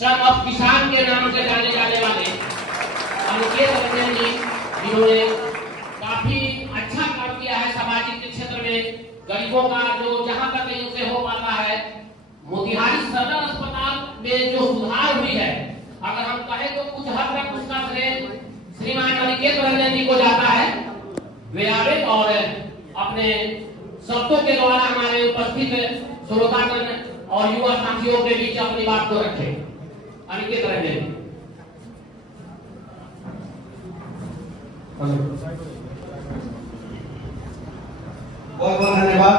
Son of किसान के नाम से जाने जाने वाले अनिकेत रंजन जी, जिन्होंने काफी अच्छा काम किया है सामाजिक के क्षेत्र में, गरीबों का जो जहां तक उनसे हो पाता है। मोतिहारी सदर अस्पताल में जो सुधार हुई है, अगर हम कहें तो कुछ हद तक उसका श्रेय श्रीमान अनिकेत रंजन जी को जाता है। वे आवे और अपने शब्दों के द्वारा हमारे उपस्थित श्रोतागण और युवा साथियों के बीच अपनी बात को रखे। अनिकेत रंजन। बहुत बहुत धन्यवाद।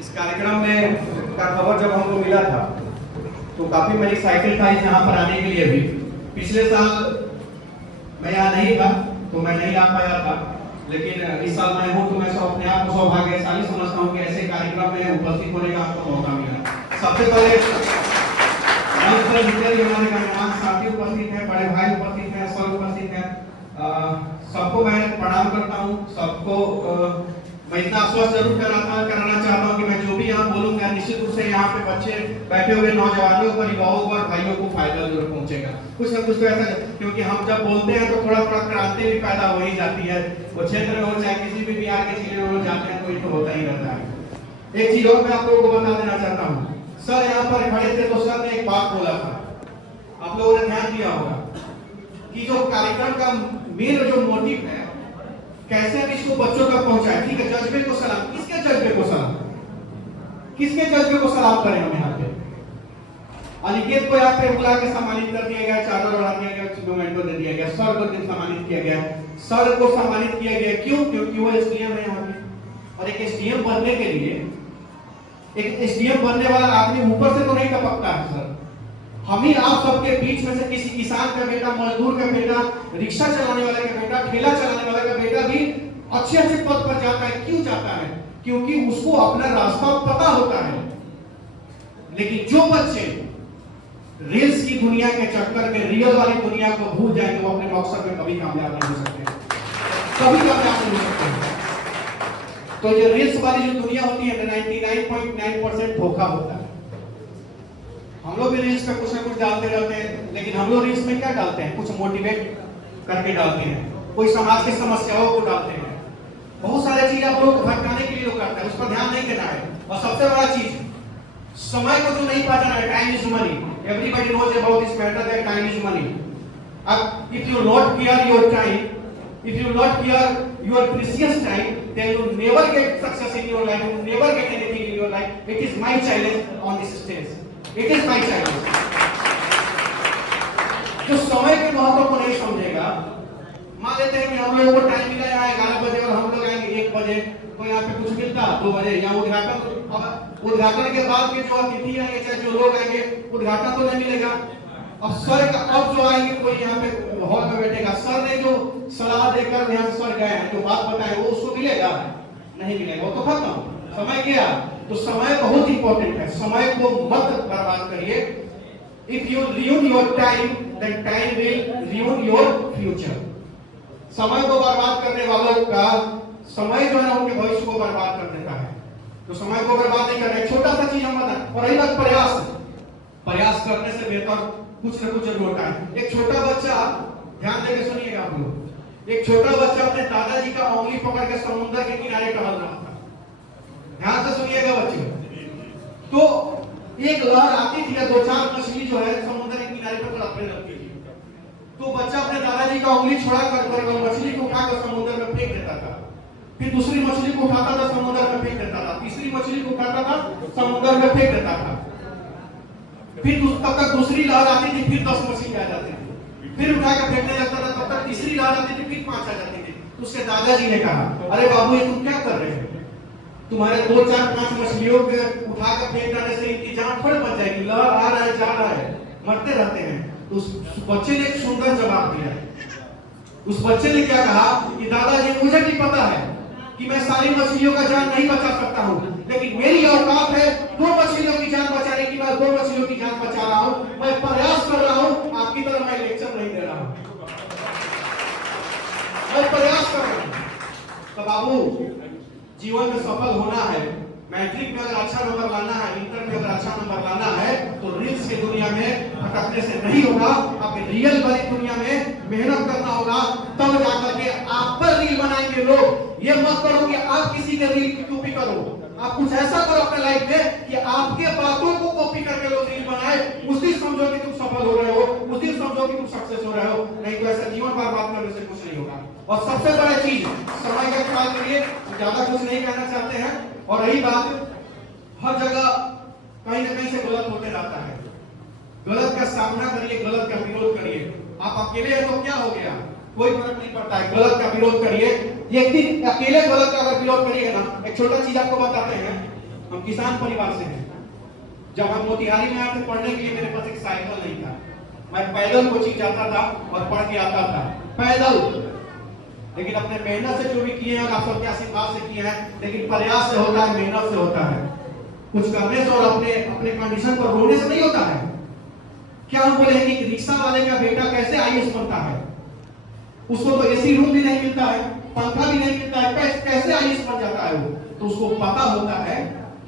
इस कार्यक्रम में का खबर जब हमको मिला था तो काफी मैं एक्साइटेड था यहाँ पर आने के लिए भी। पिछले साल मैं यहाँ नहीं था तो मैं नहीं आ पाया था, लेकिन इस साल मैं हूँ तो मैं अपने आप को सौभाग्यशाली समझता हूँ कि ऐसे कार्यक्रम में उपस्थित होने का आपको मौका मिला। सबसे पहले हमारे मेहमान साथी उपस्थित हैं, बड़े भाई उपस्थित हैं, सर उपस्थित हैं, सबको मैं प्रणाम करता हूँ। सबको मैं इतना आश्वस्त जरूर कराना चाहता हूँ कि मैं जो भी यहाँ बोलूंगा निश्चित रूप से यहाँ पे बच्चे बैठे हुए नौजवानों को, युवाओं को और भाइयों को फायदा जरूर पहुंचेगा। कुछ ना कुछ तो ऐसा, क्योंकि हम जब बोलते हैं तो थोड़ा थोड़ा क्रांति भी पैदा हो ही जाती है। वो क्षेत्र में हो चाहे किसी भी बिहार के जिले में हो जाते हैं तो ये तो होता ही रहता है। एक चीज और मैं आप लोगों को बता देना चाहता हूँ। सर यहाँ पर खड़े थे तो सर ने एक बात बोला था, आप लोगों ने ध्यान दिया होगा कि जो कार्यक्रम का मेन जो मोटिव है कैसे हम इसको बच्चों तक पहुंचाएं। ठीक है, जज्बे को सलाम, किसके जज्बे को सलाम, किसके जज्बे को सलाम करें हम यहाँ पे। अनिकेत को यहाँ पे बुला के सम्मानित कर दिया गया, चादर ओढ़ा दिया गया, मोमेंटो दे दिया गया, सर को सम्मानित किया गया। सर को सम्मानित किया गया क्यों? क्योंकि वो एसडीएम है यहाँ पे, और एक एसडीएम बनने के लिए एक एसडीएम बनने वाला आदमी ऊपर से तो नहीं टपकता है सर। हम ही आप सबके बीच में से किसी किसान का बेटा, मजदूर का बेटा, रिक्शा चलाने वाले का बेटा, ठेला चलाने वाले का बेटा भी अच्छे अच्छे पद पर जाता है। क्यों जाता है? क्योंकि उसको अपना रास्ता पता होता है। लेकिन जो बच्चे रील्स की दुनिया के चक्कर में रियल वाली दुनिया को भूल जाएंगे वो अपने मकसद में कभी कामयाब नहीं हो सकते, कभी कामयाब नहीं हो सकते। तो ये रील्स वाली जो दुनिया होती है 99.9% धोखा होता है। हम लोग भी रील्स पे कुछ ना कुछ डालते रहते हैं, लेकिन हम लोग रील्स में क्या डालते हैं? कुछ मोटिवेट करके डालते हैं, कोई समाज की समस्याओं को डालते हैं, बहुत सारे चीज आप लोग को भटकाने के लिए लोग करते हैं, उस पर ध्यान नहीं देना है। और सबसे बड़ा चीज, समय को जो नहीं पहचाना है, time is money. Everybody knows about this matter that time is money. अब if you not care your time, if you not care your precious time, then you never get success in your life, you never get anything in your life. It is my challenge on this stage, it is my challenge. जो समय के महत्व को नहीं समझेगा, मान लेते हैं कि हम लोगों को टाइम मिला है 11 बजे और हम लोग आएंगे 1 बजे, तो यहाँ पे कुछ मिलता 2 बजे या उद्घाटन के बाद के जो अतिथि आएंगे चाहे जो लोग आएंगे उद्घाटन तो नहीं मिलेगा। अब सर का अब जो आएंगे कोई यहाँ पे हॉल में बैठेगा, सर ने जो सलाह देकर यहाँ से सर गए हैं जो बात बताए वो उसको मिलेगा? नहीं मिलेगा, वो तो खत्म, समय गया। तो समय बहुत इंपॉर्टेंट है, समय को मत बर्बाद करिए। If you ruin your time, then time will ruin your future. समय को बर्बाद करने वालों का समय जो है उनके भविष्य को बर्बाद कर देता है। तो समय को बर्बाद नहीं करना। छोटा सा चीज हम बता, और रही बात प्रयास करने से बेहतर कुछ न कुछ जरूर होता है। एक छोटा बच्चा, ध्यान देकर सुनिएगा आप लोग, एक छोटा बच्चा अपने दादाजी का उंगली पकड़ के समुद्र के किनारे टहल रहा था। ध्यान से सुनिएगा बच्चों। तो एक लहर आती थी, 2-4 मछली जो है समुद्र के किनारे पर तड़पने लगती थी। तो बच्चा अपने दादाजी का उंगली छोड़ा कर मछली को उठाकर समुद्र में फेंक देता था। फिर दूसरी मछली को उठाता था, समुद्र में फेंक देता था। तीसरी मछली को उठाता था, समुद्र में फेंक देता था। फिर तब तक दूसरी लहर आती थी, फिर 10 मछली आ जाती थी। फिर उठा के फेंकने लगता था, तब तक तीसरी लहर आती थी, फिर 5 आ जाती थी। तो उसके दादाजी ने कहा, अरे बाबू ये तुम क्या कर रहे हो? तुम्हारे 2, 4, 5 मछलियों के उठा के फेंक देने से इनकी जान थोड़ी बच जाएगी। लहर आ रहा है, जा रहा है, मरते रहते हैं। तो उस बच्चे ने एक सुंदर जवाब दिया। उस बच्चे ने क्या कहा कि दादाजी मुझे भी पता है कि मैं सारी मछलियों का जान नहीं बचा सकता हूँ, लेकिन मेरी औकात है 2 मछलियों की जान बचाने की। मैं 2 मछलियों की जान बचा रहा हूँ, मैं प्रयास कर रहा हूँ। आपकी तरह मैं लेक्चर नहीं दे रहा हूँ, मैं प्रयास कर रहा हूँ। तो बाबू जीवन में सफल होना है, मैट्रिक में अगर अच्छा नंबर लाना है, इंटर में अगर अच्छा नंबर लाना है, दुनिया में भटकने से नहीं होगा। अब रियल वाली दुनिया में मेहनत करना होगा, तब जाकर के आप पर रील बनाएंगे लोग। ये मत करो कि आप किसी के रील की कॉपी करो, आप कुछ ऐसा करो अपने लाइफ में कि आपके बातों को कॉपी करके लोग रील बनाए। उस दिन समझो कि तुम सफल हो रहे हो, उस दिन समझो कि तुम सक्सेस हो रहे हो, नहीं तो ऐसा जीवन भर बात करने से कुछ नहीं होगा। और सबसे बड़ा चीज समय के ख्याल करिए, ज्यादा कुछ नहीं कहना चाहते हैं। और रही बात, हर जगह कहीं ना कहीं से गलत होते रहता है, गलत का सामना करिए, गलत का विरोध करिए। आप अकेले हैं तो क्या हो गया, कोई फर्क नहीं पड़ता है, गलत का विरोध करिए। एक दिन अकेले गलत का अगर विरोध करिएगा ना, एक छोटा चीज आपको बताते हैं। हम किसान परिवार से हैं। जब हम मोतिहारी में आए थे पढ़ने के लिए, मेरे पास एक साइकिल नहीं था, मैं पैदल कोचिंग जाता था और पढ़ के आता था पैदल। लेकिन अपने मेहनत से जो भी किए हैं, और आप सबके आशीर्वाद से किए हैं, लेकिन प्रयास से होता है, मेहनत से होता है। कुछ करने से और अपने कंडीशन पर रोने से नहीं होता है। क्या हम बोलेंगे कि रिक्शा वाले का बेटा कैसे आईएएस बनता है, उसको तो एसी रूम भी नहीं मिलता है, पंखा भी नहीं मिलता है, कैसे आईएएस बन जाता है वो? तो उसको पता होता है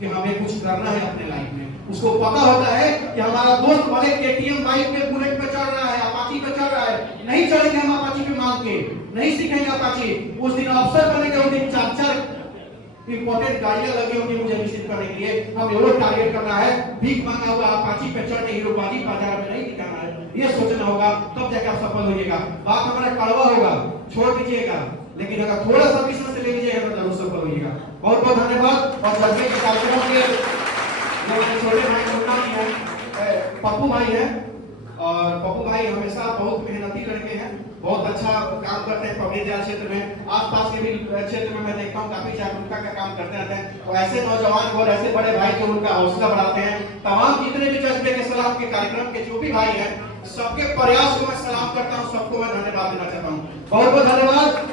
कि हमें कुछ करना है अपने लाइफ में। उसको पता होता है कि हमारा दोस्त भले केटीएम बाइक पे, बुलेट पे चढ़ रहा है, अपाची पे चढ़ रहा है, नहीं चढ़ेंगे हम अपाची पे मांग के, नहीं सीखेंगे अपाची। उस दिन अफसर बनेंगे, उस दिन 4-4 इंपॉर्टेंट गाड़ियां लगी होंगी मुझे रिसीव करने के लिए। हम एवो टारगेट करना है, भीख मांगा हुआ अपाची पे चढ़ के हीरोबाजी बाजार में नहीं दिखाना है, ये सोचना होगा, तब जाकर आप सफल होइएगा। बात हमारा कड़वा होगा, छोड़ दीजिएगा, लेकिन अगर थोड़ा सा विश्वास से ले लीजिएगा तो जरूर सफल होइएगा। बहुत बहुत धन्यवाद। और सभी के कार्यक्रम के छोटे भाई मुन्ना जी हैं, पप्पू भाई हैं, और पप्पू भाई हमेशा बहुत मेहनती लड़के हैं, बहुत अच्छा काम करते हैं पब्लिक जाल क्षेत्र में, आसपास के भी क्षेत्र में मैं देखता हूँ काफी जागरूकता का काम करते रहते हैं। तो ऐसे नौजवान और ऐसे बड़े भाई जो उनका हौसला बढ़ाते हैं, तमाम जितने भी जज्बे के सलाम के कार्यक्रम के जो भी भाई हैं, सबके प्रयास को मैं सलाम करता हूँ, सबको मैं धन्यवाद देना चाहता हूँ। बहुत बहुत धन्यवाद।